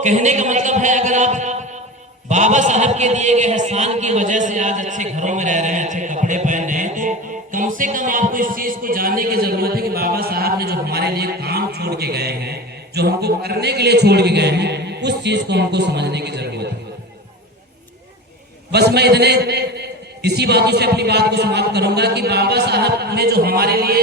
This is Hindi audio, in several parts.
कहने का मतलब है, अगर आप बाबा साहब के दिए गए एहसान की वजह से आज अच्छे घरों में रह रहे हैं, अच्छे कपड़े पहन रहे हैं, तो कम से कम आपको इस चीज को जानने की जरूरत है कि बाबा साहब ने जो हमारे लिए काम छोड़ के गए हैं, जो हमको करने के लिए छोड़ के गए हैं, उस चीज को हमको समझने की जरूरत है। बस मैं इसी बातों से अपनी बात को समाप्त करूंगा कि बाबा साहब ने जो हमारे लिए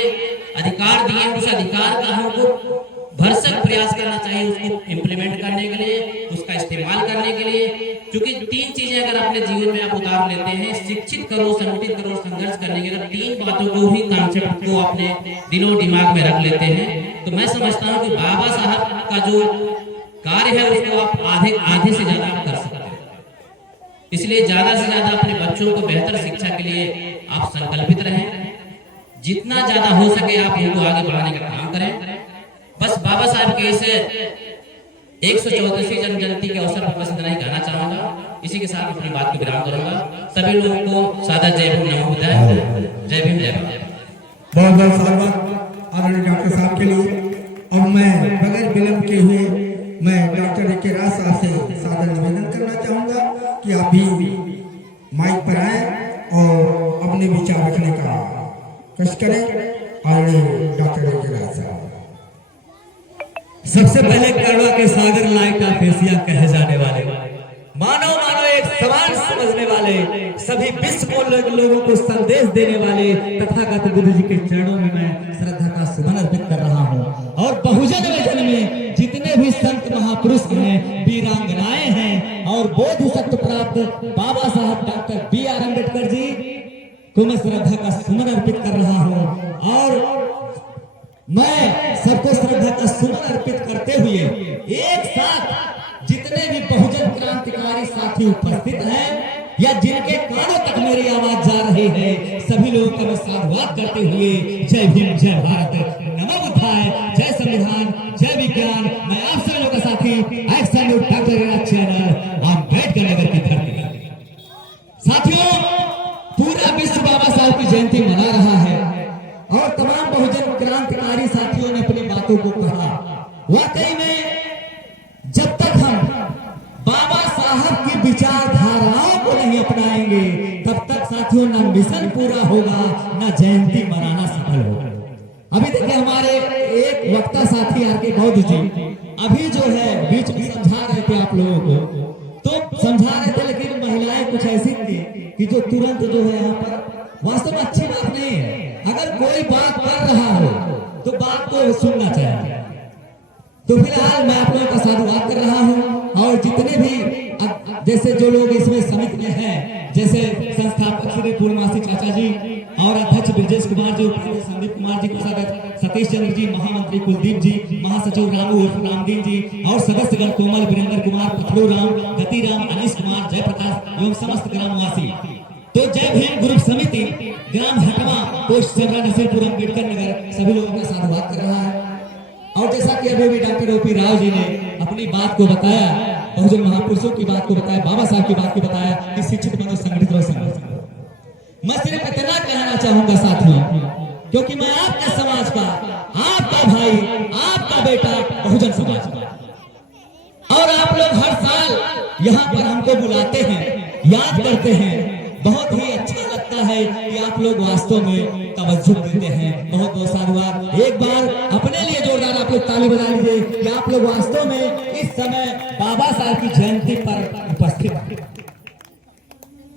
अधिकार दिए, उस अधिकार का हमको भरसक प्रयास करना चाहिए उसको इम्प्लीमेंट करने के लिए, उसका इस्तेमाल करने के लिए। क्योंकि तीन चीजें अगर अपने जीवन में आप उतार लेते हैं, शिक्षित करो, संगठित करो, संघर्ष करने के, अगर तीन बातों को ही कॉन्सेप्ट को अपने दिलो दिमाग में रख लेते हैं, तो मैं समझता हूँ कि बाबा साहब का जो कार्य है उसको आप आधे से ज्यादा आप कर सकते हैं। इसलिए ज्यादा से ज्यादा अपने बच्चों को बेहतर शिक्षा के लिए आप संकल्पित रहें, जितना ज्यादा हो सके आप उनको आगे बढ़ाने का काम करें। बस बाबा साहब के इस 134वीं जन्म जयंती के अवसर पर बस इतना ही कहना चाहूंगा। इसी के साथ अपनी बात को विराम करूंगा। सभी लोगों को सादा जय भीम, नमो बुद्धाय, जय भीम, जय भारत। बहुत बहुत धन्यवाद आदरणीय डॉक्टर साहब के लिए। अब मैं बगैर विलंब के हुए मैं डॉक्टर के राज साहब से सादर निवेदन करना चाहूंगा कि आप भी माइक पर आए और अपने विचार रखने का कष्ट करें। और डॉक्टर के राज साहब सबसे पहले करुणा के सागर लाइट ऑफ एशिया कहे जाने वाले, मानव मानव एक समान समझने वाले, सभी विश्व को लोगों को संदेश देने वाले तथागत बुद्ध जी के चरणों में मैं श्रद्धा का सुमन अर्पित कर रहा हूँ। और बहुजन वचन में जितने भी संत महापुरुष हैं, वीरांगनाएं हैं और बोध सत्व प्राप्त बाबा साहब डॉक्टर B.R. अम्बेडकर जी को मैं श्रद्धा का सुमन अर्पित कर रहा हूँ। और मैं सबको श्रद्धा का सुमन अर्पित करते हुए एक साथ जितने भी बहुजन क्रांतिकारी साथी उपस्थित हैं या जिनके कानों तक मेरी आवाज जा रही है, सभी लोगों का मैं साधुवाद करते हुए जय भीम, जय भारत, नमो बुद्धाय, जय संविधान, जय विज्ञान। मैं आप सभी लोगों का साथी action doctor channel Ambedkar Nagar की धरती। साथियों, पूरा विश्व बाबा साहब की जयंती मना रहा है और तमाम बहुजन क्रांतिकारी साथियों ने अपनी बातों को कहा। वाकई में जब तक हम बाबा साहब की विचारधाराओं को नहीं अपनाएंगे, तब तक साथियों न मिशन पूरा होगा, न जयंती मनाना सफल होगा। अभी देखिए हमारे एक वक्ता साथी आर.के. बौद्ध जी अभी जो है बीच में समझा रहे थे आप लोगों को, तो समझा रहे थे, लेकिन महिलाएं कुछ ऐसी थी कि जो तुरंत जो है यहाँ पर वास्तव में अच्छी बात नहीं है। अगर कोई बात कर रहा हो तो बात को सुनना चाहिए। तो फिलहाल मैं आप लोगों का साधुवाद कर रहा हूं। और जितने भी जैसे जो लोग इसमें समिति में हैं, जैसे संस्थापक श्री पूर्णमासी चाचा जी और अध्यक्ष ब्रजेश कुमार जी, उपाध्यक्ष संदीप कुमार जी, कोषाध्यक्ष सतीश चंद्र जी, महामंत्री कुलदीप जी, महासचिव रामू उर्फ रामदीन जी और सदस्यगण कोमल, वीरेंद्र कुमार, पथलू राम, गति राम, अनिश कुमार, जयप्रकाश एवं समस्त ग्रामवासी। तो जय भीम ग्रुप समिति ग्राम हटवा पोस्ट सेमरा नसीरपुर अम्बेडकर नगर सभी लोगों का साधुवाद कर रहा है। और जैसा कि अभी भी डॉक्टर O.P. राव जी ने अपनी बात को बताया, बहुजन महापुरुषों की बात को बताया, बाबा साहब की बात को बताया कि शिक्षित बनो, संगठित और संघर्ष करो। मैं सिर्फ इतना कहना चाहूंगा साथियों, क्योंकि मैं आपके समाज का, आपका भाई, आपका बेटा, बहुजन समाज का, और आप लोग हर साल यहाँ पर हमको बुलाते हैं, याद करते हैं। बहुत ही अच्छा लगता है कि आप लोग वास्तव में तवज्जो देते हैं। बहुत बहुत साधुवाद। एक बार अपने लिए जोरदार आप लोग ताली बजा लीजिए कि आप लोग वास्तव में इस समय बाबा साहब की जयंती पर उपस्थित हैं।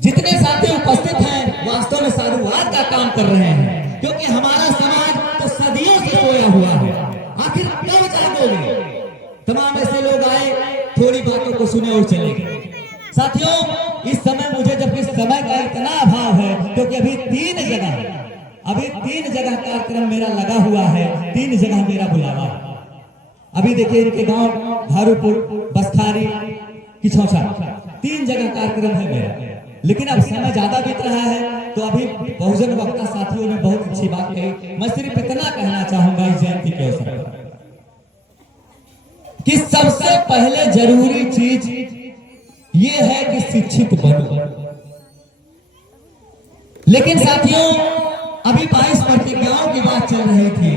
जितने साथी उपस्थित हैं वास्तव में साधुवाद का काम कर रहे हैं, क्योंकि हमारा समाज तो सदियों से सोया हुआ है। आखिर कब जागोगे? तमाम ऐसे लोग आए, थोड़ी बातों को सुने और चले गए। साथियों, इस समय मुझे जबकि समय का इतना अभाव है, क्योंकि अभी तीन जगह कार्यक्रम मेरा लगा हुआ है, 3 जगह मेरा बुलावा है। अभी देखिए इनके गांव धारूपुर, बसखारी, किछौछा, 3 जगह कार्यक्रम है मेरा। लेकिन अब समय ज्यादा बीत रहा है, तो अभी बहुजन वक्ता साथियों ने बहुत अच्छी बात कही। मैं सिर्फ इतना कहना चाहूंगा इस जयंती के अवसर पर कि सबसे पहले जरूरी चीज ये है कि शिक्षित बनो। लेकिन साथियों, अभी 22 प्रतिज्ञाओं की बात चल रही थी।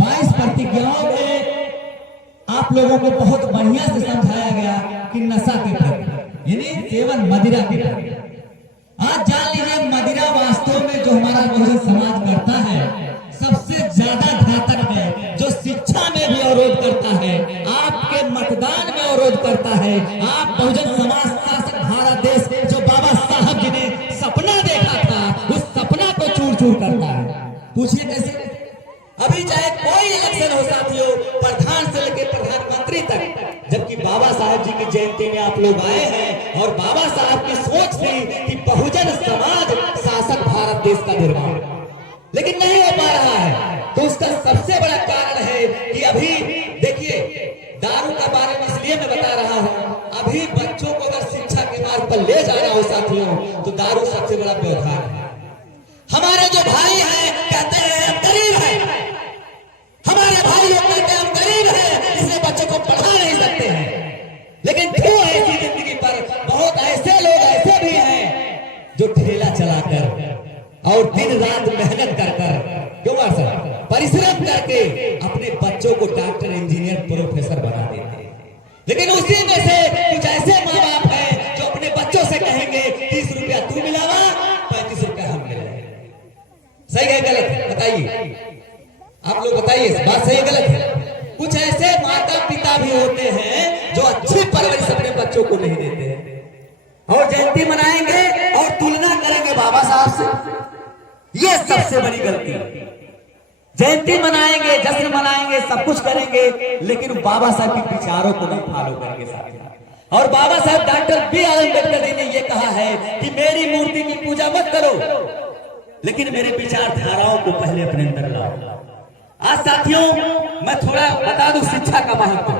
22 प्रतिज्ञाओं में आप लोगों को बहुत बढ़िया से समझाया गया कि नशा के प्रति यानी केवल मदिरा के प्रति। आज जान लीजिए मदिरा वास्तव में जो हमारा बहुजन समाज करता है सबसे ज्यादा घातक है, जो शिक्षा में भी अवरोध करता है, आपके मतदान में अवरोध करता है। आप बहुजन समाज शासक भारत देश जो बाबा साहब जी ने सपना देखा था उस सपना को चूर चूर करता है। पूछिए कैसे? अभी चाहे कोई इलेक्शन हो साथियों, प्रधान से लेकर प्रधानमंत्री तक, जबकि बाबा साहब जी की जयंती में आप लोग आए हैं और बाबा साहब की सोच थी कि बहुजन समाज शासक भारत देश का निर्माण, लेकिन नहीं हो पा रहा है। तो उसका सबसे बड़ा कारण है कि अभी देखिए दारू के बारे में इसलिए मैं बता रहा हूं, अभी बच्चों को अगर शिक्षा के मार्ग पर ले जाना हो साथियों तो दारू सबसे बड़ा व्यवधान है। हमारे जो भाई हैं कहते हैं हम गरीब हैं, हमारे भाई लोग कहते हैं हम गरीब हैं इसलिए बच्चों को पढ़ा नहीं सकते हैं, लेकिन क्यों ऐसी जिंदगी पर बहुत ऐसे लोग ऐसे भी हैं जो ठेला चलाकर और दिन रात मेहनत कर क्यों सर परिश्रम करके अपने बच्चों को डॉक्टर इंजीनियर प्रोफेसर बना देते हैं। लेकिन उसी में से कुछ ऐसे माँ बाप हैं जो अपने बच्चों से कहेंगे 30 रुपया तू मिलावा 35 रुपया हम मिलाएंगे। सही है गलत बताइए? आप लोग बताइए बात सही है गलत है? कुछ ऐसे माता पिता भी होते हैं जो अच्छी परवरिश अपने बच्चों को नहीं देते हैं और जयंती मनाएंगे और तुलना करेंगे बाबा साहब से। ये सबसे बड़ी गलती है। जयंती मनाएंगे, जश्न मनाएंगे, सब कुछ करेंगे, लेकिन बाबा साहब के विचारों को नहीं फॉलो करेंगे साथ। और बाबा साहब डॉक्टर B.R. अम्बेडकर जी ने ये कहा है कि मेरी मूर्ति की पूजा मत करो, लेकिन मेरे विचारधाराओं को पहले अपने अंदर लाओ। आज साथियों मैं थोड़ा बता दूं शिक्षा का महत्व,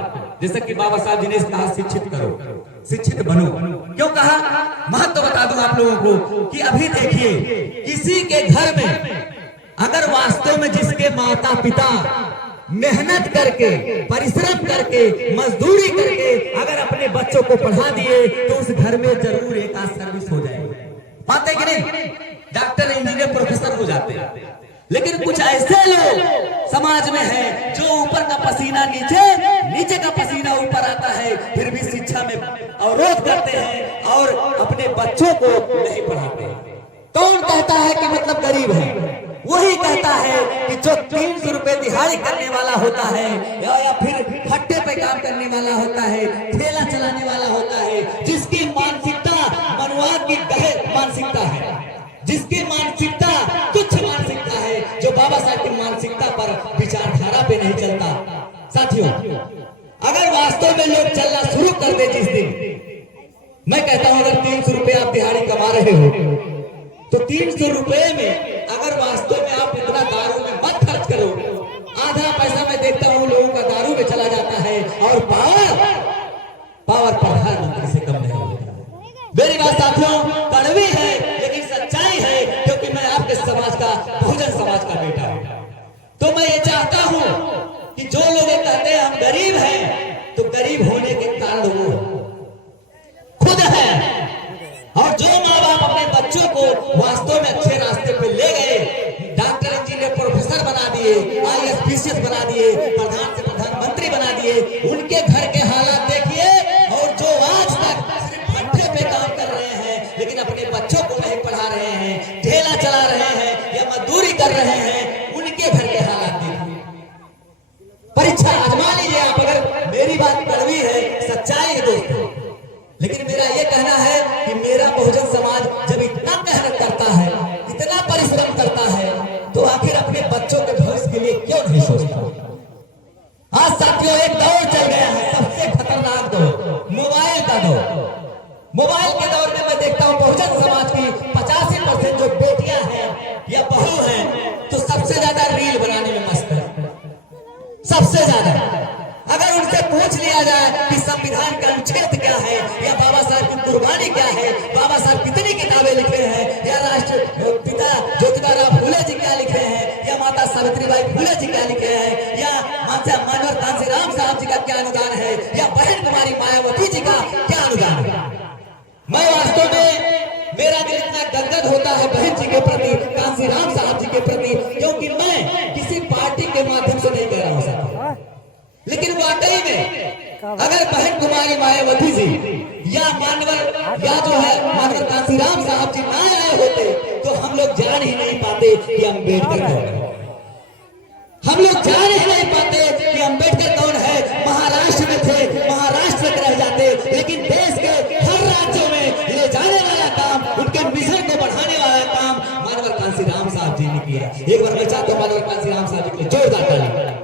जैसे कि बाबा साहब जी ने कहा शिक्षित करो, शिक्षित बनो। क्यों कहा? महत्व बता दूं आप लोगों को कि अभी देखिए किसी के घर में अगर वास्तव में जिसके माता पिता मेहनत करके परिश्रम करके मजदूरी करके अगर अपने बच्चों को पढ़ा दिए तो उस घर में जरूर एक आध सर्विस हो जाएगी। बात है कि नहीं? डॉक्टर इंजीनियर प्रोफेसर हो जाते हैं। लेकिन कुछ ऐसे लोग समाज में हैं जो ऊपर का पसीना नीचे, नीचे का पसीना ऊपर आता है, फिर भी शिक्षा में अवरोध करते हैं और अपने बच्चों को नहीं पढ़ाते। कौन कहता है कि मतलब गरीब है? वही कहता है कि जो 300 रुपए दिहाड़ी करने वाला होता है या फिर हट्टे पे काम करने वाला होता है, ठेला चलाने वाला होता है, जिसकी मानसिकता मनवाद की गहर मानसिकता है, जिसकी मानसिकता तुच्छ मानसिकता है, जो बाबा साहब की मानसिकता पर विचारधारा पे नहीं चलता। साथियों अगर वास्तव में लोग चलना शुरू कर दे जिस दिन, मैं कहता हूं अगर 300 रुपए आप दिहाड़ी कमा रहे हो तो 300 रुपए में अगर वास्तव में आप इतना दारू में मत खर्च करो, आधा पैसा मैं देखता हूं लोगों का दारू में चला जाता है और पावर प्रधानमंत्री से कम नहीं होता। मेरी बात साथियों कड़वी है लेकिन सच्चाई है, क्योंकि मैं आपके समाज का बहुजन समाज का बेटा हूं। तो मैं ये चाहता हूं कि जो लोग कहते हैं हम गरीब हैं, तो गरीब होने के कारण वो खुद है, और जो माँ बाप अपने बच्चों को वास्तव में अच्छे रास्ते पे ले गए, डॉक्टर इंजीनियर प्रोफेसर बना दिए, IAS PCS बना दिए, प्रधान से प्रधानमंत्री बना दिए, उनके घर के हालात देखिए। और जो आज तक सिर्फ भट्टे पे काम कर रहे हैं लेकिन अपने बच्चों को नहीं पढ़ा रहे हैं, ठेला चला रहे हैं या मजदूरी कर रहे हैं, उनके घर के हालात देखिए। परीक्षा आजमा लीजिए आप, अगर मेरी बात कड़वी है, सच्चाई है दोस्तों, लेकिन मेरा यह कहना है कि मेरा बहुजन समाज जब इतना मेहनत करता है, इतना परिश्रम करता है, तो आखिर अपने बच्चों के भविष्य के लिए क्यों नहीं सोचता? आज साथियों एक दौर चल गया है, सबसे खतरनाक दौर मोबाइल का दौर। मोबाइल के दौर में मैं देखता हूं बहुजन समाज की 85% जो बेटियां हैं या बहू हैं, तो सबसे ज्यादा रील बनाने में मस्त है, सबसे ज्यादा। अगर उनसे पूछ लिया जाए कि संविधान का अनुच्छेद क्या है या बाबा साहब की कुर्बानी क्या है, बाबा साहब कितनी किताबें लिखे हैं, या राष्ट्रपिता ज्योतिबा फूले जी क्या लिखे हैं, या माता सावित्रीबाई फूले जी क्या लिखे हैं, या मनोहर कांशीराम साहब जी का क्या अनुदान है, या बहन कुमारी मायावती जी का क्या अनुदान है। मैं वास्तव में मेरा दिल इतना गदगद होता है बहन जी के प्रति, कांशीराम साहब जी के प्रति, क्योंकि मैं किसी पार्टी के माध्यम से नहीं कह रहा हूं साहब, लेकिन वाकई में अगर बहन कुमारी मायावती जी या मानवर या जो है मानवर कांसीराम साहब जी ना आए होते तो हम लोग जान ही नहीं पाते कि अम्बेडकर कौन है। हम लोग जान ही नहीं पाते कि अम्बेडकर कौन है। महाराष्ट्र में थे, महाराष्ट्र में रह जाते, लेकिन देश के हर राज्यों में ले जाने वाला काम, उनके मिशन को बढ़ाने वाला काम मानवर कांसीराम साहब जी ने किया। एक बार मैं चाहता हूं मानवर कांसीराम साहब जी के लिए जोरदार ताली,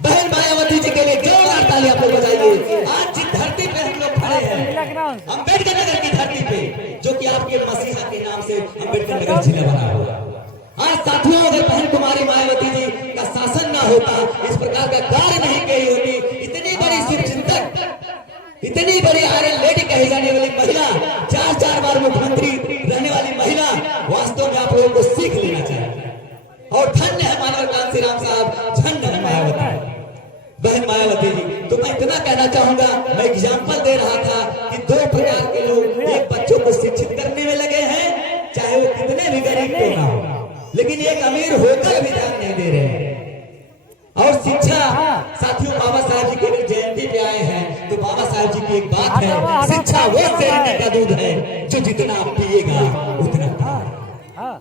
बहन मायावती जी के लिए जोरदार ताली आप लोग बजाइए। आज जिस धरती पे हम लोग खड़े हैं, अम्बेडकर नगर की धरती पे, जो कि आपके मसीहा के नाम से अम्बेडकर नगर जिला बना हुआ। आज साथियों, अगर बहन कुमारी मायावती जी का शासन ना होता, इस प्रकार का कार्य नहीं की होती, इतनी बड़ी शुभचिंतक, इतनी बड़ी आयरन लेडी कही जाने वाली महिला, 4 बार मुख्यमंत्री रहने वाली महिला, वास्तव में आप लोगों को सीख लेना चाहिए। और धन्य है मानवर कांसीराम साहब, धन्य है मायावती, बहन मायावती जी। तो मैं इतना कहना चाहूंगा, मैं एग्जाम्पल दे रहा था कि 2 प्रकार के लोग एक बच्चों को शिक्षित करने में लगे हैं, चाहे वो कितने भी गरीब क्यों ना हो, लेकिन एक अमीर होकर भी ध्यान नहीं दे रहे हैं। और शिक्षा, साथियों, बाबा साहब जी की जयंती पे आए हैं तो बाबा साहब जी की एक बात है, शिक्षा वो शेरनी का दूध है जो जितना पिएगा उतना दहाड़ेगा।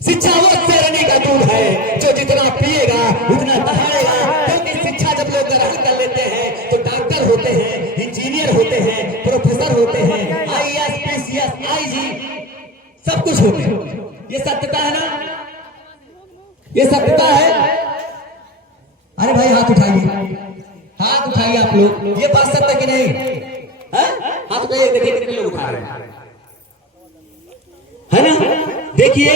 शिक्षा वो शेरनी का दूध है जो जितना पिएगा उतना दहाड़ेगा। क्योंकि शिक्षा जब लोग ग्रहण कर लेते हैं तो डॉक्टर होते हैं, इंजीनियर होते हैं, प्रोफेसर होते हैं, IAS, PCS, IG सब कुछ होते हैं। ये सत्यता है ना, ये सत्यता है। अरे भाई हाथ उठाइए, हाथ उठाइए आप लोग, ये बात सत्य कि नहीं है? हाथ उठाइए, देखिए कितने लोग उठा रहे हैं, है ना। देखिए,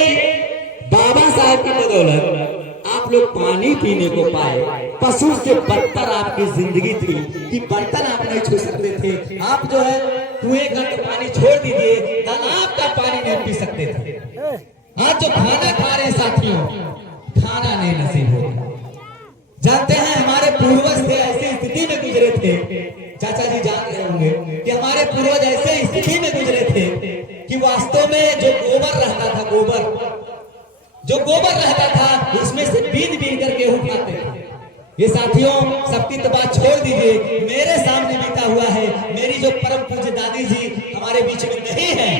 बाबा साहब की बदौलत आप लोग पानी पीने को पाए। पशु से बदतर आपकी जिंदगी थी कि बर्तन आप नहीं छू सकते थे। आप जो है कुएं का तो पानी छोड़ दीजिए, तालाब का पानी नहीं पी सकते थे। आज जो खाना खा रहे हैं साथियों, खाना नहीं नसीब होता। जानते हैं हमारे पूर्वज से ऐसी स्थिति में गुजरे थे, चाचा जी जान रहे होंगे कि हमारे पूर्वज ऐसे स्थिति में गुजरे थे कि वास्तव में जो गोबर रहता था, जो गोबर रहता था उसमें से बीन बीन कर गेहूं खाते थे। ये साथियों, सबकी तो बात छोड़ दीजिए, मेरे सामने बीता हुआ है। मेरी जो परम पूज्य दादी जी हमारे बीच में नहीं है,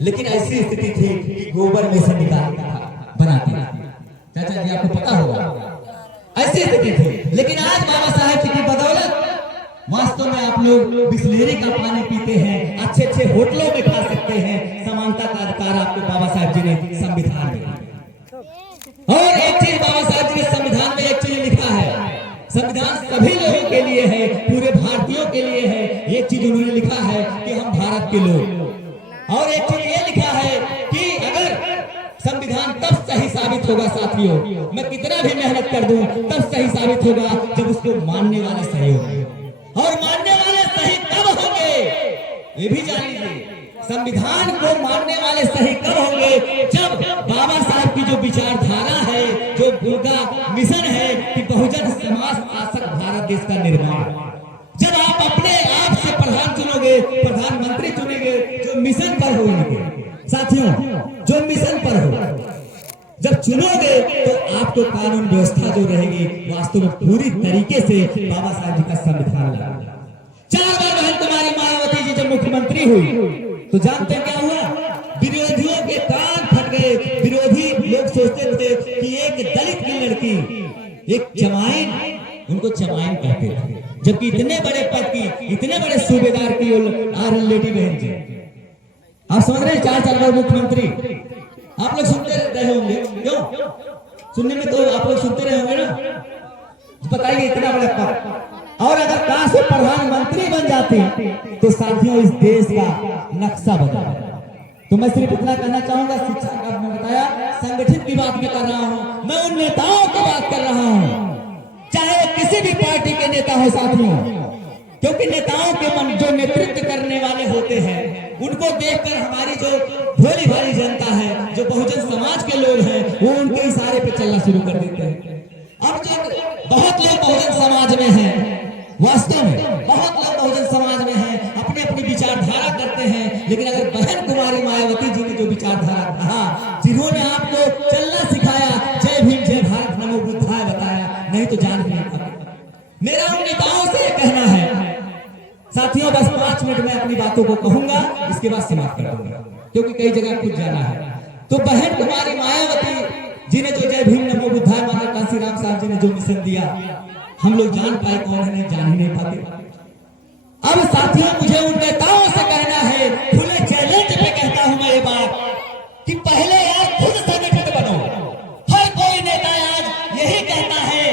लेकिन ऐसी स्थिति थी कि गोबर में से निकाल बनाती थी। चाचा जी आपको पता होगा, ऐसी स्थिति थी। लेकिन आज बाबा साहब जी की बदौलत वास्तव में आप लोग बिस्लेरी का पानी पीते हैं, अच्छे अच्छे होटलों में खा सकते हैं। समानता का अधिकार आपको बाबा साहब जी ने संविधान में दिया। और एक चीज बाबा साहब जी ने संविधान में एक चीज लिखा है, संविधान सभी लोगों के लिए है, पूरे भारतीयों के लिए है। एक चीज उन्होंने लिखा है कि हम भारत के लोग, और एक चीज ये लिखा है कि अगर संविधान तब सही साबित होगा साथियों, मैं कितना भी मेहनत कर दूं तब सही साबित होगा जब उसको मानने वाले सही होंगे। और मानने वाले सही कब होंगे, ये भी जान लीजिए। संविधान को मानने वाले सही कब होंगे, जब बाबा साहब की जो विचारधारा है, जो उनका मिशन है कि बहुजन समाज शासक भारत देश का निर्माण, जब आप अपने आप से प्रधान चुनोगे, प्रधानमंत्री चुनेंगे जो मिशन पर होंगे साथियों, जो मिशन पर हो, जब चुनोगे तो आपको कानून व्यवस्था जो रहेगी वास्तव में पूरी तरीके से बाबा साहब जी का संविधान लगा। 4 बार बहन कुमारी मायावती जी जब मुख्यमंत्री हुई तो जानते हैं क्या हुआ, विरोधियों के कान फट गए। विरोधी लोग सोचते थे कि एक दलित की लड़की, एक चमाइन, उनको चमाइन कहते थे, जबकि इतने बड़े पद की, इतने बड़े सूबेदार की आयरन लेडी बहन जी। आप समझ रहे हैं, 4 बार मुख्यमंत्री। आप लोग सुनते रहे होंगे, क्यों सुनने में तो आप लोग सुनते रहे होंगे ना। बताइए, इतना बड़ा पद, और अगर काश वो प्रधानमंत्री बन जाते तो साथियों इस देश का नक्शा बदल। तो मैं सिर्फ इतना कहना चाहूंगा, शिक्षा का मैं बताया, संगठित की बात मैं कर रहा हूं, मैं उन नेताओं की बात कर रहा हूं, चाहे वो किसी भी पार्टी के नेता हो साथियों, क्योंकि नेताओं के मन जो नेतृत्व करने वाले होते हैं उनको देखकर हमारी जो भोली भाली जनता है, जो बहुजन समाज के लोग हैं, वो उनके इशारे पे चलना शुरू कर देते हैं। अब जो बहुत लोग बहुजन समाज में हैं, वास्तव में बहुत लोग बहुजन समाज में हैं, अपनी अपनी विचारधारा करते हैं, लेकिन अगर बहन कुमारी मायावती जी ने जो विचारधारा कहा, जिन्होंने आपको चलना सिखाया, जय भीम जय भारत नमो बुद्धाय बताया, नहीं तो जान नहीं पाते। मेरा उन नेताओं से कहना है साथियों बस 5 मिनट में अपनी बातों को कहूंगा, इसके बाद समाप्त कर दूंगा क्योंकि कई जगह कुछ जाना है। तो बहन कुमारी मायावती जी ने जो जय भीम नमो बुद्धाय माता कांसीराम साहब जी ने जो मिशन दिया, हम लोग जान पाए कौन है, नहीं जान ही नहीं पाते। अब साथियों मुझे उन नेताओं से कहना है, खुले चैलेंज पे कहता हूं मैं ये बात कि पहले आप खुद संगठित बनो। हर कोई नेता आज यही कहता है,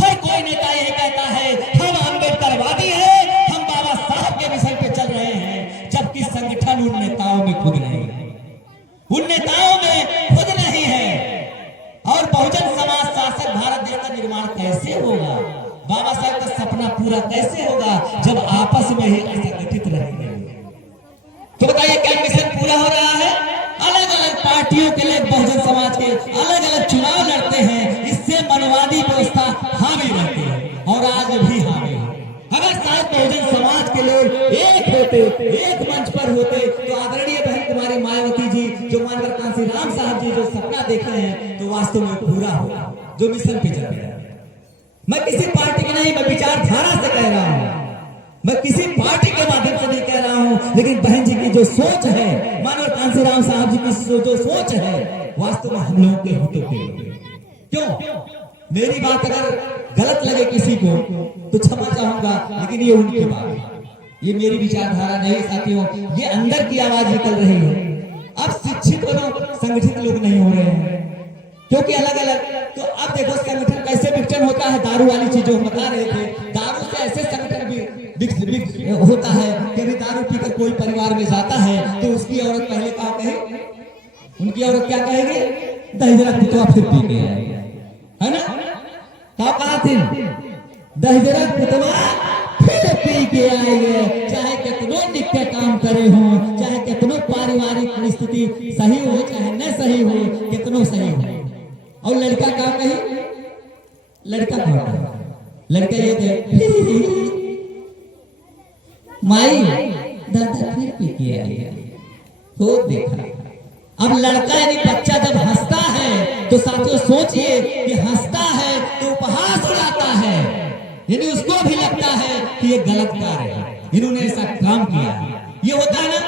हर कोई नेता यही कहता है हम अम्बेडकरवादी हैं, हम बाबा साहब के मिशन पे चल रहे हैं, जबकि संगठन उन नेताओं में खुद नहीं है, उन नेताओं में खुद नहीं है। और बहुजन समाज शासक भारत देश का निर्माण कैसे होगा, बाबा साहब का सपना पूरा कैसे होगा जब आपस में ही असंगठित रहेंगे। तो बताइए क्या मिशन पूरा हो रहा है? अलग अलग पार्टियों के लोग बहुजन समाज के अलग अलग चुनाव लड़ते हैं, इससे मनवादी व्यवस्था हावी रहती है और आज भी हावी है। अगर शायद बहुजन समाज के लोग एक होते, एक मंच पर होते, तो आदरणीय बहन कुमारी मायावती जी जो मानकर कांसीराम साहब जी जो सपना देखे हैं तो वास्तव में पूरा होगा, जो मिशन पे चल रहा है। मैं किसी पार्टी की नहीं, मैं विचारधारा से कह रहा हूं, मैं किसी पार्टी के माध्यम से नहीं कह रहा हूं, लेकिन बहन जी की जो सोच है, मानव कांसीराम साहब जी की जो सोच है, वास्तव में हम लोगों के हितों के लिए। क्यों? मेरी बात अगर गलत लगे किसी को तो क्षमा चाहूंगा, लेकिन ये उनकी बात है, ये मेरी विचारधारा नहीं साथियों, ये अंदर की आवाज निकल रही है। अब शिक्षित लोग संगठित लोग नहीं हो रहे हैं क्योंकि अलग अलग। तो अब देखो संगठन कैसे विघटन होता है, दारू वाली चीज जो हम बता रहे थे, दारू से ऐसे संगठन भी होता है कि अभी दारू पीकर कोई परिवार में जाता है तो उसकी औरत पहले क्या कहे, उनकी औरत क्या कहेगी, दहेजरा पुतवा फिर पी के आएगी, है ना? क्या कहा थी, दहेजरा पुतवा फिर पी के आएंगे, चाहे कितनों नित्य काम करे हो, चाहे कितनों पारिवारिक स्थिति सही हो चाहे न सही हो, कितनों सही हो। और लड़का क्या कहे, लड़का क्या कहे, लड़का ये कहे माई दादा फिर पी के आएगा, तो देखा। अब लड़का यानी बच्चा जब हंसता है तो साथियों सोचिए कि हंसता है तो उपहास उड़ाता है, यानी उसको भी लगता है कि ये गलत कार्य है, इन्होंने ऐसा काम किया, ये होता है ना।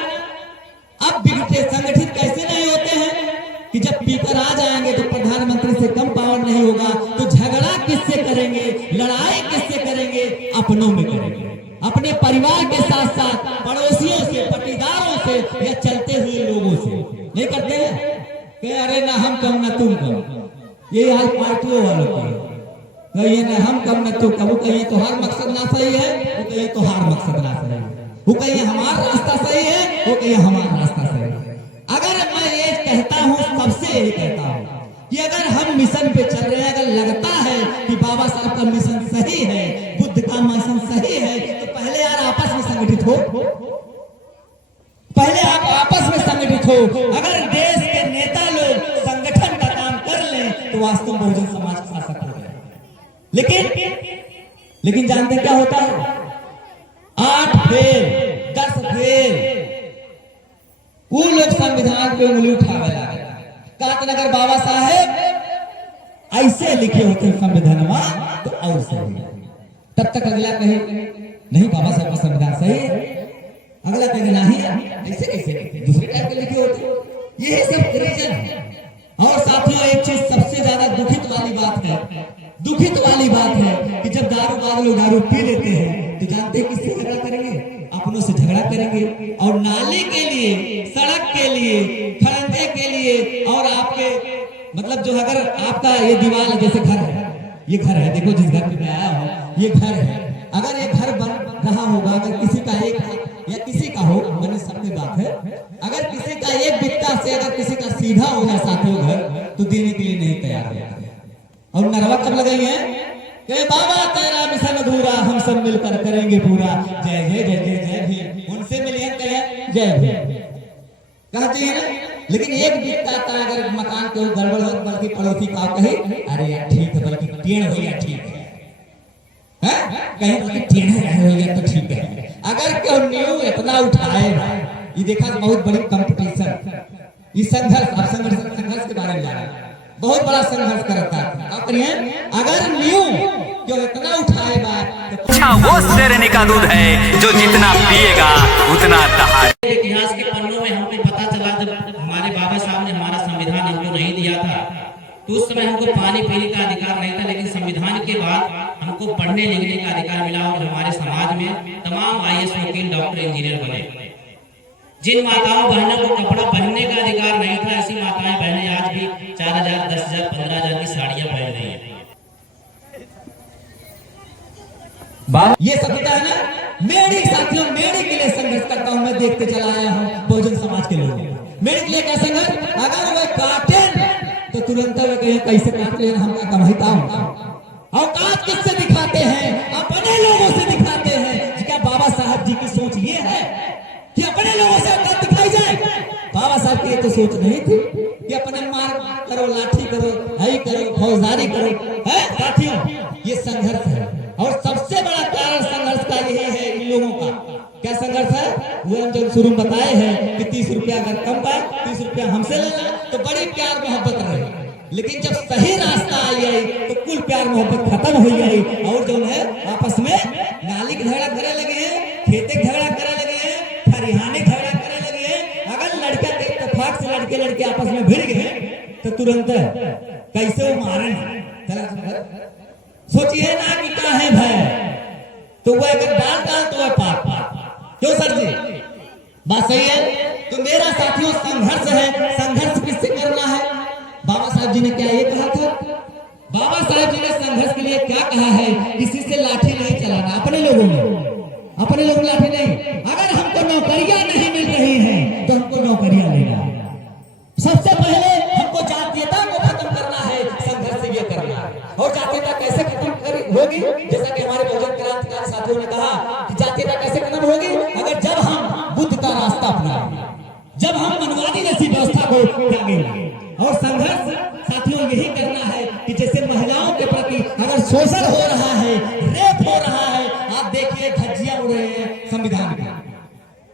अब बिगड़े संगठित कैसे नहीं होते हैं कि जब पीकर आ जाएंगे तो प्रधानमंत्री से कम पावर नहीं होगा, तो झगड़ा किससे करेंगे, लड़ाई किससे करेंगे, अपनों में करेंगे, अपने परिवार के साथ साथ पड़ोसियों से, पटीदारों से या चलते हुए लोगों से। नहीं करते हैं कि अरे ना हम कम ना तुम कम, ये हाल पार्टियों वालों का, कहिए ना हम कम ना तुम कम, वो कहिए तो हर मकसद ना सही है, वो कहिए तो हर मकसद ना सही है, वो कहिए हमारा रास्ता सही है, वो कहिए हमारा रास्ता सही है। अगर मैं ये कहता हूँ, सबसे यही कहता हूँ कि अगर हम मिशन पे चल रहे हैं, अगर लगता है कि बाबा साहब का मिशन सही है, बुद्ध का मिशन सही है, तो पहले यार आपस में संगठित हो, पहले आप आपस में संगठित हो। अगर देश के नेता लोग संगठन का काम कर लें तो वास्तव में बहुजन समाज का शासक हो जाए। लेकिन जानते क्या होता है, 8 फेल 10 फेल वो लोग संविधान पे उंगली उठावे लगे, कहते अगर बाबा साहेब ऐसे लिखे होते संविधान में तो और सही, तब तक अगला कहे नहीं बाबा साहब का संविधान सही है, अगला कहे नहीं ऐसे कैसे दूसरे टाइप के लिखे होते। यही सब रीजन है। और साथियों एक चीज सबसे ज्यादा दुखित वाली बात है कि जब दारू पी लेते हैं तो जानते हैं किससे झगड़ा करेंगे, अपनों से झगड़ा करेंगे, और नाले के लिए, सड़क के लिए, खरंजे के लिए, और आपके मतलब जो अगर आपका ये दीवार जैसे घर है, ये घर है, देखो जिस घर पे मैं आया हूँ ये घर है, अगर ये घर बन रहा होगा, अगर किसी का एक या किसी का हो, मैंने सबकी बात है, अगर किसी का एक बित्ता से अगर किसी का सीधा हो जाए साथियों घर, तो देने के लिए नहीं तैयार है। और नरवा कब लगाई है कि बाबा तेरा मिशन अधूरा, हम सब मिलकर करेंगे पूरा, जय जय जय जय जय भीम, उनसे मिलिए कहें जय भीम कहते हैं ना। लेकिन एक बित्ता का अगर मकान के गड़बड़ हो, बल्कि पड़ोसी का कहे अरे यार ठीक है, बल्कि टेढ़ हो या ठीक है, कहीं बल्कि टेढ़ हो गया तो ठीक है। अगर क्यों न्यू इतना उठाए, ये देखा बहुत बड़ी कंपटीशन, ये संघर्ष, आप संघर्ष के बारे में जाना, बहुत बड़ा संघर्ष करता है। आप करिए अगर न्यू जो इतना उठाए बात अच्छा वो शेरनी का दूध है जो जितना पिएगा उतना दहाड़। इतिहास के पन्नों में हमको पता चला जब हमारे बाबा साहब ने हमारा संविधान हमको नहीं दिया था तो उस समय हमको पानी पीने का अधिकार नहीं था, लेकिन संविधान के बाद हमको पढ़ने लिखने का अधिकार मिला और हमारे समाज में तमाम IAS वकील डॉक्टर इंजीनियर बने। जिन माताओं बहनों को कपड़ा पहनने का अधिकार नहीं था, ऐसी माताएं बहनें आज भी 4,000, 10,000, 15,000 की साड़ियां पहन रही हैं। ये सभ्यता है ना। मेरी साथियों मेरे के लिए संघर्ष करता हूं, मैं देखते चला आया हूं बहुजन समाज के लोग मेरे के लिए क्या संघर्ष। अगर वह काटे तो तुरंत वे कहें कैसे काट लेना, हम क्या कमाईता हूं। औकात किससे दिखाते हैं? अपने लोगों से दिखाते हैं। क्या बाबा साहब जी की सोच ये है कि अपने लोगों से औकात दिखाई जाए? बाबा साहब की ये तो सोच नहीं थी कि अपने मार करो, लाठी करो, हई करो, फौजदारी करो। है साथियों ये संघर्ष है और सबसे बड़ा कारण संघर्ष का यही है इन लोगों का। क्या संघर्ष है? वो हम जब शुरू में बताए हैं कि 30 रुपया अगर कम पाए 30 रुपया हमसे लेना तो बड़ी प्यार मोहब्बत रहे, लेकिन जब सही रास्ता आई तो कुल प्यार मोहब्बत खत्म हो गई और जो है आपस में नाली झगड़ा करे लगे हैं, खेते झगड़ा करे लगे हैं, खरिहाने झगड़ा करे लगे हैं। अगर लड़का के इत्तेफाक से लड़के लड़के आपस में भिड़ गए तो तुरंत कैसे वो मारे। सोचिए ना कि क्या है भय, तो वह अगर डाल तो वह पाप। क्यों सर जी बात सही है? तो मेरा साथियों संघर्ष है। संघर्ष किससे करना है? बाबा साहब जी ने क्या ये कहा था? बाबा साहब जी ने संघर्ष के लिए क्या कहा है? किसी से लाठी नहीं चलाना। अपने लोगों में लाठी नहीं। अगर हमको नौकरियां नहीं मिल रही हैं तो हमको नौकरियां लेना है। सबसे पहले हमको जातीयता को खत्म करना है, संघर्ष ये करना है। और जातीयता कैसे खत्म होगी? जैसा कि हमारे बहुजन क्रांतिकारी साथियों ने कहा कि जातीयता कैसे खत्म होगी? अगर जब हम बुद्ध का रास्ता अपनाएंगे, जब हम मनवादी जैसी व्यवस्था को त्यागेंगे। और संघर्ष साथियों यही करना है कि जैसे महिलाओं के प्रति अगर शोषण हो रहा है, रेप हो रहा है, आप देखिए धज्जियां उड़ रहे हैं संविधान का।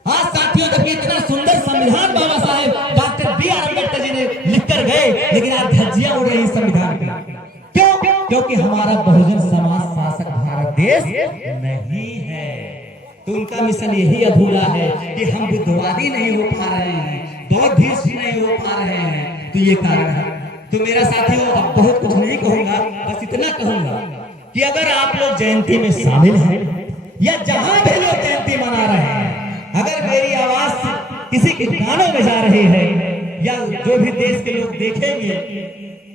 आज साथियों जबकि इतना सुंदर संविधान बाबा साहेब डॉक्टर BR अम्बेडकर जी ने लिख कर गए, लेकिन आज धज्जियां उड़ रही संविधान की। क्यों? क्योंकि हमारा बहुजन समाज शासक भारत देश नहीं है। तो उनका मिशन यही अधूरा है कि हम बुद्धवादी नहीं हो पा रहे हैं, बौद्धिस्ट नहीं हो पा रहे हैं। तो ये कारण है। तो मेरा साथियों अब बहुत कुछ नहीं कहूंगा, बस इतना कहूंगा कि अगर आप लोग जयंती में शामिल हैं या जहां भी लोग जयंती मना रहे हैं, अगर मेरी आवाज किसी के कानों में जा रही है या जो भी देश के लोग देखेंगे,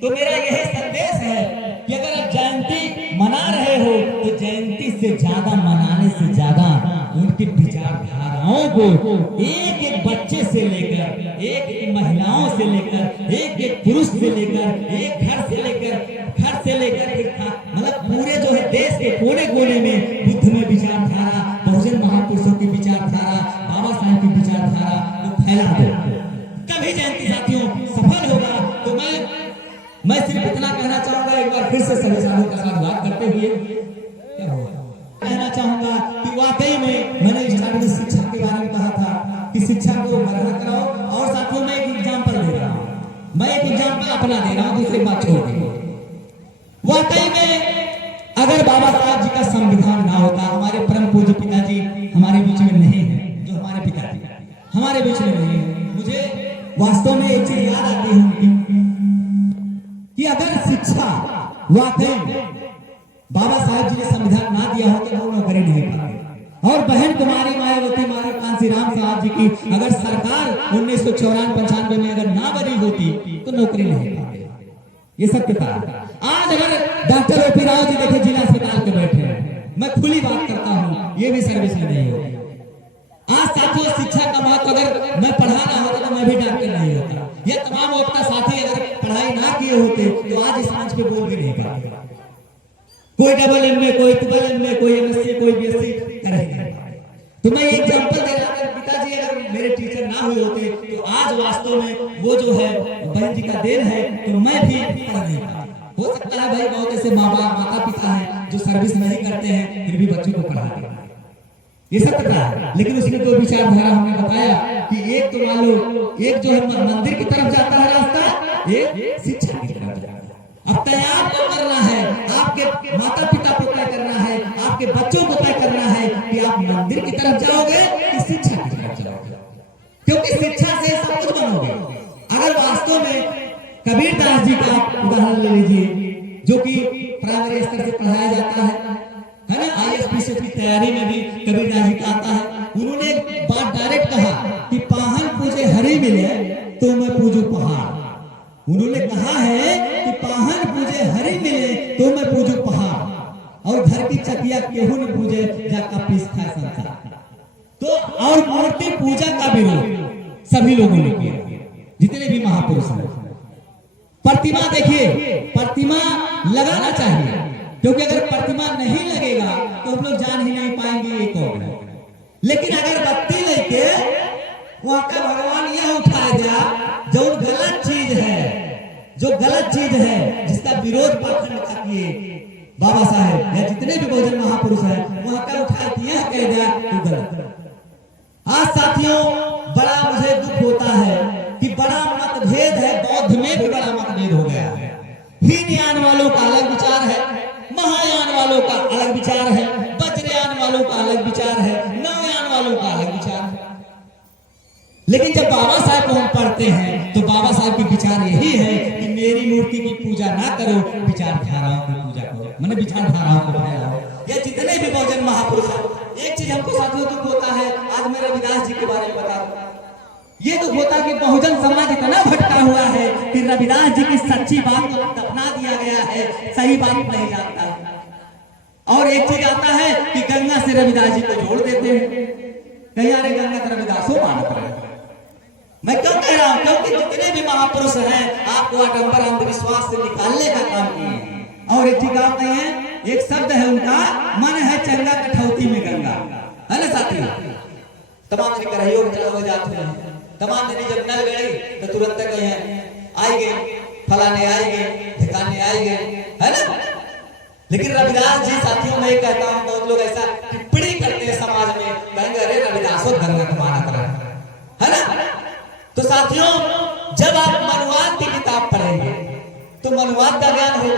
तो मेरा यही संदेश है कि अगर आप जयंती मना रहे हो तो जयंती से ज्यादा मनाने से ज्यादा उनकी विचारधाराओं को एक एक बच्चे से लेकर, एक एक महिलाओं से लेकर, एक एक पुरुष से लेकर, एक घर से लेकर मतलब पूरे जो है देश के कोने कोने में बुद्ध में विचारधारा, बहुजन महापुरुषों की विचारधारा, बाबा साहब की विचारधारा को फैला दो। तभी जयंती साथियों सफल होगा। तो मैं सिर्फ इतना कहना चाहूंगा, एक बार फिर से सभी साथियों का स्वागत करते हुए क्या होगा कहना चाहूंगा कि वाकई में मैंने स्टार्टिंग में शिक्षा के बारे में कहा था कि शिक्षा को बढ़ाना कराओ। और साथियों मैं एक एग्जाम्पल दे रहा हूँ, मैं एक एग्जाम्पल अपना दे रहा हूँ, दूसरी बात छोड़ दी। वाकई में अगर बाबा साहब जी का संविधान ना होता, हमारे परम पूज्य पिताजी हमारे बीच में नहीं है, जो हमारे पिताजी हमारे बीच में नहीं है, मुझे वास्तव में एक चीज याद आती है कि अगर शिक्षा वाकई बाबा साहब जी ने संविधान ना दिया हो तो वो नौकरी नहीं पाते। और बहन कुमारी मायावती महाराज कांसीराम साहब जी की अगर सरकार 1994-95 में अगर ना बनी होती तो नौकरी नहीं पाते। ये सत्यता है। आज अगर डॉक्टर OP राव जी देखे जिला अस्पताल के बैठे हैं, मैं खुली बात करता हूँ, ये भी सर्विस में नहीं होती। आज साथियों शिक्षा का महत्व अगर मैं पढ़ाना होता तो मैं भी डॉक्टर नहीं होता। ये तमाम वक्ता साथी अगर पढ़ाई ना किए होते तो आज इस मंच पे बोल भी नहीं पाते। कोई AA, कोई BBA, कोई MSc, कोई BSc करेगा। तो मैं एक एग्जांपल दे रहा था, पिताजी अगर मेरे टीचर ना हुए होते तो आज वास्तव में वो जो है बहन जी का देन है, तो मैं भी पढ़ नहीं पाता। हो सकता है भाई बहुत ऐसे माता पिता हैं जो सर्विस नहीं करते हैं फिर भी बच्चों को पढ़ाते हैं, ये सब पता है। लेकिन उसमें तो विचारधारा हमने बताया कि एक तो मान लो एक जो है मंदिर की तरफ जाता है रास्ता, एक शिक्षा की तरफ अब तैयार तो करना है, आपके माता पिता को तय करना है, आपके बच्चों को तय करना है कि आप मंदिर की तरफ जाओगे कि शिक्षा की तरफ जाओगे, क्योंकि शिक्षा से सब कुछ बनोगे। अगर वास्तव में कबीरदास जी का उदाहरण ले लीजिए, जो कि प्राइमरी स्तर से पढ़ाया जाता है ना, आईएएस की तैयारी में भी कबीरदास जी का आता है। उन्होंने एक बात डायरेक्ट कहा कि पाहन पूजे हरि मिले तो मैं पूजू पहाड़। उन्होंने कहा है कि पाहन पूजे हरि मिले तो मैं पूजू पहाड़, और घर की चकिया केहू न पूजे जाका पीस खाए संसार। तो और मूर्ति पूजा का विरोध सभी लोगों ने किया, जितने भी महापुरुष हैं। प्रतिमा देखिए, प्रतिमा लगाना चाहिए, क्योंकि अगर प्रतिमा नहीं लगेगा तो हम लोग जान ही नहीं पाएंगे ये कौन है। लेकिन अगर बत्ती लेके वहां का भगवान यह उठाया गया जो गलत चीज है, जो गलत चीज है, जिसका विरोध पाखंड का किए बाबा साहेब या जितने भी बहुजन महापुरुष हैं, वहां का उठा दिया कह दिया तो गलत। आज साथियों बड़ा मुझे दुख होता है कि बड़ा मतभेद है, बौद्ध में भी बड़ा मतभेद हो गया है। हीनयान वालों का अलग विचार है, महायान वालों का अलग विचार है, वज्रयान वालों का अलग विचार है, नवयान वालों का अलग विचार है। लेकिन जब बाबा साहब को हम पढ़ते हैं तो बाबा साहब के विचार यही है कि मेरी मूर्ति की पूजा ना करो, विचारधाराओं की पूजा करो, मैंने विचारधाराओं को फैलाओ। या जितने भी बहुजन महापुरुष हैं, एक चीज हमको साथियों दुख होता है, आज मैं रविदास जी के बारे में बता दूं, ये दुख होता है कि बहुजन समाज इतना भटका हुआ है कि रविदास जी की सच्ची बात को दफना दिया गया है, सही बात नहीं जानता है। और एक चीज आता है कि गंगा से रविदास जी को जोड़ देते हैं, कहीं अरे गंगा तो रविदासों मानत रहे। मैं क्यों कह रहा हूं, क्योंकि जितने भी महापुरुष हैं आपको आडंबर अंधविश्वास से निकालने का काम किए हैं। और एक चीज आप नहीं है, एक शब्द है उनका, मन है चंगा कठौती में गंगा, है ना साथी। तमाम दिन कराइयो चला हो जाते हैं, तमाम दिन जब नल गई तो तुरंत कहीं आई गए, फलाने आई गए, ठिकाने आई गए, है ना। लेकिन रविदास जी साथियों मैं कहता हूं, बहुत लोग ऐसा टिप्पणी करते हैं समाज में, कहेंगे अरे रविदासो गंगा को माना कर, है ना। तो साथियों जब आप मनुवाद की किताब पढ़ेंगे तो मनुवाद का ज्ञान हो,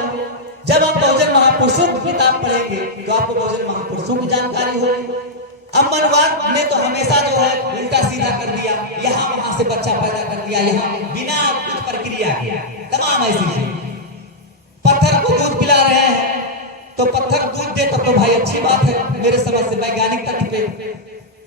जब आप बहुजन महापुरुषों की किताब पढ़ेंगे तो आपको बहुजन महापुरुषों की जानकारी होगी। अब मनुवाद ने तो हमेशा जो है उल्टा सीधा कर दिया, यहाँ वहां से बच्चा पैदा कर दिया, यहाँ बिना कुछ प्रक्रिया के तमाम ऐसी चीज। पत्थर को दूध पिला रहे हैं तो पत्थर दूध दे तब तो भाई अच्छी बात है, मेरे समझ से वैज्ञानिक तथ्य पे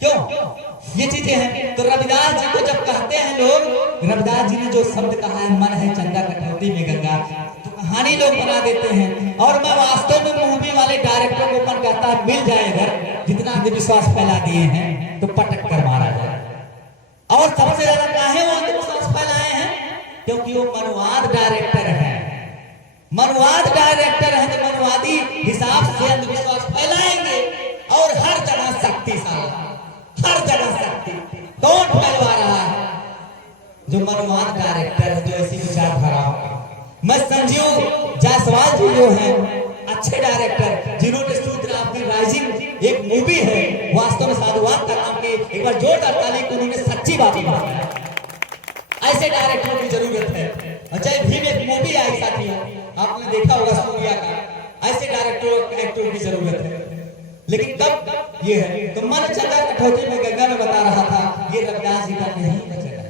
क्यों ये चीजें हैं। तो रविदास जी को जब कहते हैं लोग, रविदास जी ने जो शब्द कहा है मन है चंगा कठौती में गंगा, तो कहानी लोग बना देते हैं। और मैं वास्तव में मूवी वाले डायरेक्टर को मन कहता है मिल जाए अगर जितना अंधविश्वास फैला दिए हैं तो पटक कर मारा जाए। और सबसे ज्यादा काहे वो अंधविश्वास फैलाए हैं, क्योंकि वो मनुवाद डायरेक्टर है। मनुवाद डायरेक्टर है तो मनुवादी हिसाब से अंधविश्वास फैलाएंगे। और हर जगह शक्तिशाली, हर जगह शक्ति कौन फैलवा रहा है, जो मनुवाद डायरेक्टर है, जो ऐसी विचारधाराओं का। मैं संजीव जायसवाल जी जो हैं अच्छे डायरेक्टर, जिन्होंने सूत्र आपकी राइजिंग एक मूवी है, वास्तव में साधुवाद का काम किए, एक बार जोरदार ताली को उन्होंने सच्ची बात बताया। ऐसे डायरेक्टरों की जरूरत है। जय भीम एक मूवी आई साथियों, आपने देखा होगा सूर्या का, ऐसे डायरेक्टरों की जरूरत है। लेकिन तब ये है तो मन चंगा कठौती में गंगा में बता रहा था, ये रविदास जी का नहीं वचन है,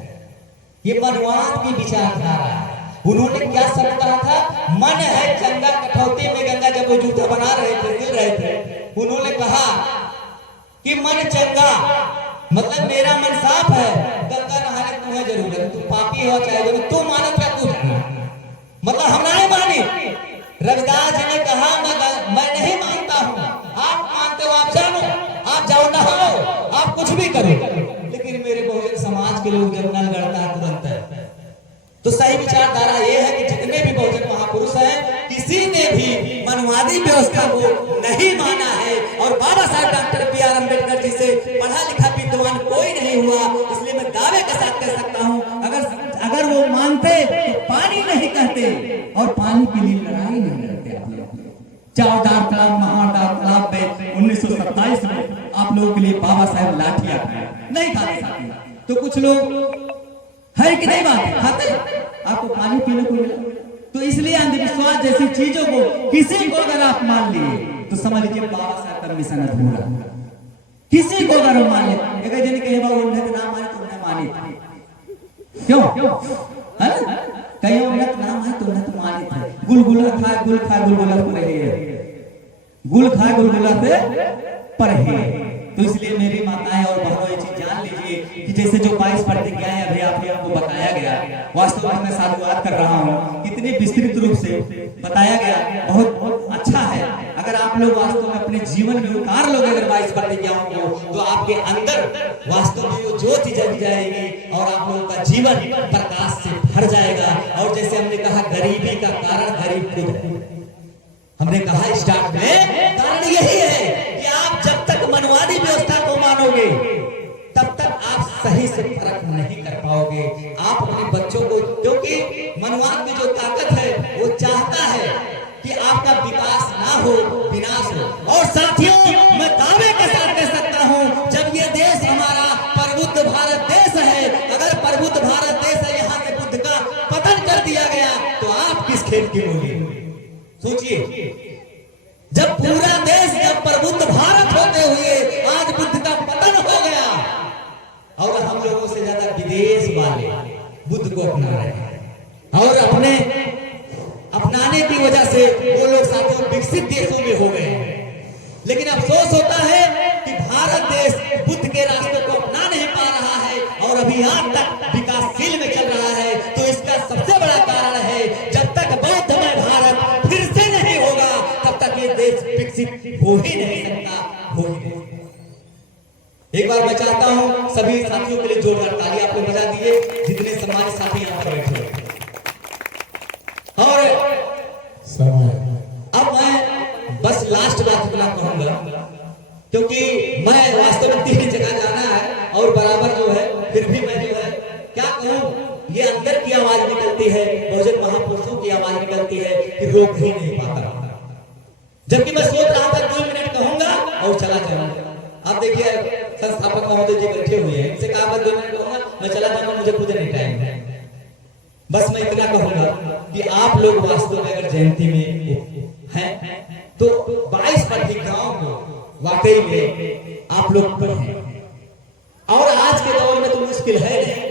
ये मनुवाद की विचारधारा है। उन्होंने क्या शब्द कहा था, मन है चंगा कठौती में गंगा। जब वो जूता बना रहे थे, सिल रहे थे, उन्होंने कहा कि मन चंगा मतलब मेरा मन साफ है, गंगा नहाने की तुम्हें जरूरत है, तू पापी हो चाहे तू मानत है, तू मतलब हम नहीं मानी। रविदास जी ने कहा मैं नहीं मानता हूं, आप मानते हो आप जानो, आप जाओ नहाओ, आप कुछ भी करो, लेकिन मेरे बहुजन समाज के लोग जब नल गड़ता है तुरंत है। तो सही विचारधारा ये है कि जितने भी बहुजन महापुरुष हैं, किसी ने भी मनुवादी व्यवस्था को नहीं माना है। और बाबा साहब डॉक्टर B.R. अम्बेडकर जी से पढ़ा लिखा विद्वान कोई नहीं हुआ, इसलिए मैं दावे के साथ कह सकता हूं, अगर वो मानते तो पानी नहीं कहते और पानी के लिए लड़ाई नहीं लड़ते। आप लोग चावदार तालाब, महादार तालाब पे 1927 में आप लोगों के लिए बाबा साहब लाठियां नहीं खाते। तो कुछ लोग है कि नहीं बात खाते, आपको पानी पीने को मिला, तो इसलिए अंधविश्वास जैसी चीजों को किसी को अगर आप मान लिए तो समझ लीजिए बाबा साहब का मिशन अधूरा। किसी को अगर मान ले, एक जन कहे बाबू उन्हें तो ना माने तो उन्हें मानी थी, क्यों है ना? कहीं उन्हें नाम है तो उन्हें तो मानी थी। गुलगुला खा गुल खा गुलगुला पर है, गुल खा गुलगुला पे पर है। तो इसलिए मेरी माताएं और बहनों ये चीज जान लीजिए कि जैसे जो 22 प्रतिज्ञाएं अभी आपको बताया गया, वास्तव में मैं साधुवाद कर रहा हूँ, इतनी विस्तृत रूप से बताया गया, बहुत अच्छा है। अगर आप लोग वास्तव में अपने जीवन में उतार लोगे अगर 22 प्रतिज्ञाओं को, तो आपके अंदर वास्तव में वो ज्योति जग जाएगी और आप लोगों का जीवन प्रकाश से भर जाएगा। और जैसे हमने कहा गरीबी का कारण गरीब खुद है। हमने कहा स्टार्ट में कारण यही है कि आप जब तक मनवादी व्यवस्था को मानोगे तब तक आप सही से फर्क नहीं कर पाओगे। आप अपने बच्चों को, क्योंकि मनवाद में जो ताकत है वो चाहता है कि आपका विकास ना हो, विनाश हो। और साथियों, मैं दावे के साथ कह सकता हूं, जब ये देश हमारा प्रबुद्ध भारत देश है, अगर प्रबुद्ध भारत देश है, यहाँ से बुद्ध का पतन कर दिया गया तो आप किस खेत की मूली? सोचिए, जब पूरा देश, जब प्रबुद्ध भारत होते हुए आज बुद्ध का पतन हो गया और हम लोगों से ज्यादा विदेश वाले बुद्ध को अपना रहे हैं और अपनाने की वजह से वो लोग साथियों विकसित देशों में हो गए हैं। लेकिन अफसोस होता है कि भारत देश बुद्ध के रास्ते को अपना नहीं पा रहा है और अभी आज तक विकासशील में चल रहा है। तो इसका सबसे बड़ा कारण है, जब तक बौद्धमय भारत फिर से नहीं होगा तब तक ये देश विकसित हो ही नहीं सकता, हो ही नहीं। एक बार मैं चाहता हूं सभी साथियों के लिए जोरदार ताली आप लोग बजा दिए, जितने सम्मानित साथी यहाँ पर बैठे हैं। और अब मैं बस लास्ट बात इतना कहूंगा, क्योंकि मैं वास्तव में 3 जगह जाना है और बराबर जो है फिर भी मैं जो है क्या कहूं, ये अंदर की आवाज निकलती है, बहुजन महापुरुषों की आवाज निकलती है कि रोक ही नहीं पाता। जबकि मैं सोच रहा था 2 मिनट कहूंगा और चला जाऊंगा। आप देखिए संस्थापक महोदय जी बैठे हुए हैं, इनसे कहा मैं 2 मिनट कहूंगा, मैं चला जाऊंगा, मुझे खुद नहीं टाइम है। बस मैं इतना कहूंगा कि आप लोग वास्तव में अगर जयंती में हैं तो 22 प्रतिज्ञाओं को वाकई में आप लोग पढ़ें। और आज के दौर में तो मुश्किल है नहीं,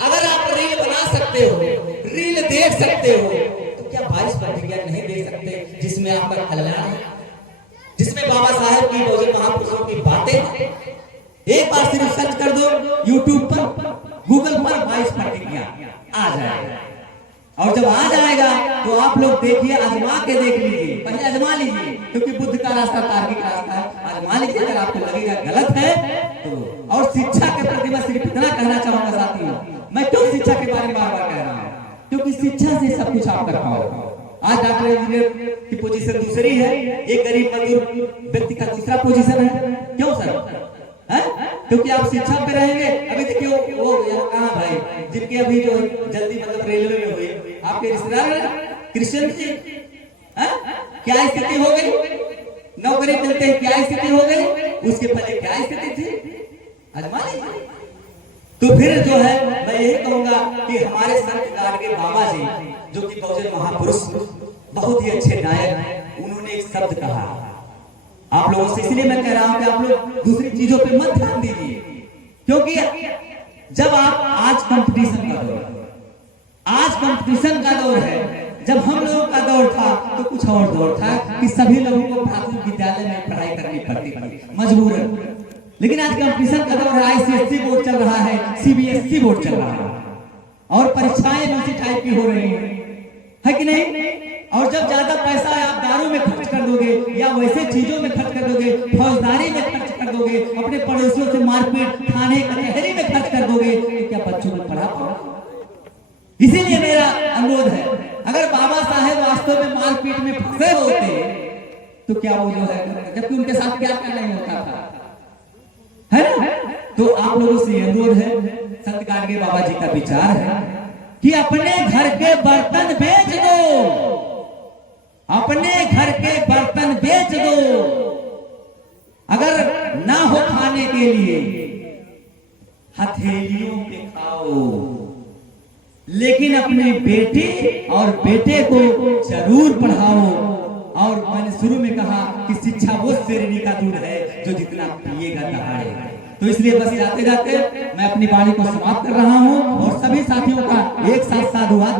अगर आप रील बना सकते हो, रील देख सकते हो, तो क्या 22 प्रतिज्ञा नहीं दे सकते जिसमें आपका कल्याण है, जिसमें बाबा साहेब की, बहुजन महापुरुषों की बातें हैं। एक बार सिर्फ सर्च कर दो YouTube पर, गूगल पर 22 प्रतिज्ञा आ जाएगा। और जब आ जाएगा तो आप लोग देखिए, आजमा के देख लीजिए, पहले आजमा लीजिए, क्योंकि बुद्ध का रास्ता तार्किक रास्ता है। आजमा लीजिए, अगर आपको लगेगा गलत है तो। और शिक्षा के प्रति मैं सिर्फ इतना कहना चाहूंगा साथियों, मैं क्यों शिक्षा के बारे में बार बार कह रहा हूँ, क्योंकि शिक्षा से सब कुछ आप कर पाओगे। आज डॉक्टर इंजीनियर की पोजीशन दूसरी है, एक गरीब मजदूर व्यक्ति का दूसरा पोजीशन है। क्यों सर? क्योंकि आप शिक्षा पे रहेंगे। अभी देखिए वो यहाँ कहाँ भाई, जिनके अभी जो जल्दी मतलब रेलवे में हुए, आपके रिश्तेदार क्रिश्चियन जी, क्या स्थिति हो गई? नौकरी मिलते ही क्या स्थिति हो गई? उसके पहले क्या स्थिति थी? आजमा लीजिए। तो फिर जो है मैं यही कहूंगा कि हमारे संत गाडगे बाबा जी, जो कि बहुजन महापुरुष, बहुत ही अच्छे नायक, उन्होंने एक शब्द कहा आप लोगों से, इसलिए मैं कह रहा हूं कि आप लोग दूसरी चीजों पे मत ध्यान दीजिए, क्योंकि जब आप आज कंपटीशन का दौर, आज कंपटीशन का दौर है। जब हम लोगों का दौर था तो कुछ और दौर था कि सभी लोगों को प्राथमिक विद्यालय में पढ़ाई करनी पड़ती थी मजबूरन। लेकिन आज कंपटीशन का दौर है, ICSE बोर्ड चल रहा है, CBSE बोर्ड चल रहा है और परीक्षाएं उसी टाइप की हो रही है कि नहीं? और जब ज्यादा पैसा आप दारू में खर्च कर दोगे या वैसे चीजों में खर्च कर दोगे, फौजदारी में खर्च कर दोगे, अपने पड़ोसियों से मारपीट, थाने कचहरी में खर्च कर दोगे, तो क्या बच्चों को पढ़ा पाओगे? इसीलिए मेरा अनुरोध है, अगर बाबा साहेब वास्तव में मारपीट में फंसे होते तो क्या वो जो है, जबकि उनके साथ क्या नहीं होता था, है ना? तो आप लोगों से अनुरोध है, संत गाडगे बाबा जी का विचार है कि अपने घर के बर्तन बेच दो, अपने घर के बर्तन बेच दो। अगर ना हो खाने के लिए हथेलियों पे खाओ, लेकिन अपने बेटी और बेटे को जरूर पढ़ाओ। और मैंने शुरू में कहा कि शिक्षा वो श्रेणी का दूध है जो जितना पिएगा दहाड़े। तो इसलिए बस जाते जाते मैं अपनी वाणी को समाप्त कर रहा हूँ और सभी साथियों का एक साथ साधुवाद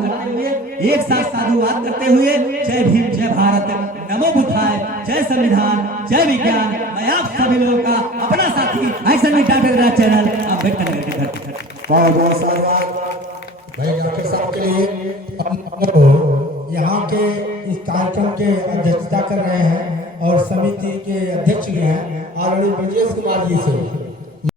करते हुए जय भीम, जय भारत, नमो बुद्धाय, जय संविधान, जय विज्ञान। मैं आप सभी लोगों का अपना साथी एक्शन में डॉक्टर चैनल अम्बेडकर नगर के घर बहुत बहुत साधुवाद भाई डॉक्टर साहब के लिए। यहाँ के इस कार्यक्रम के अध्यक्षता कर रहे हैं और समिति के अध्यक्ष भी हैं आदरणीय ब्रजेश कुमार जी से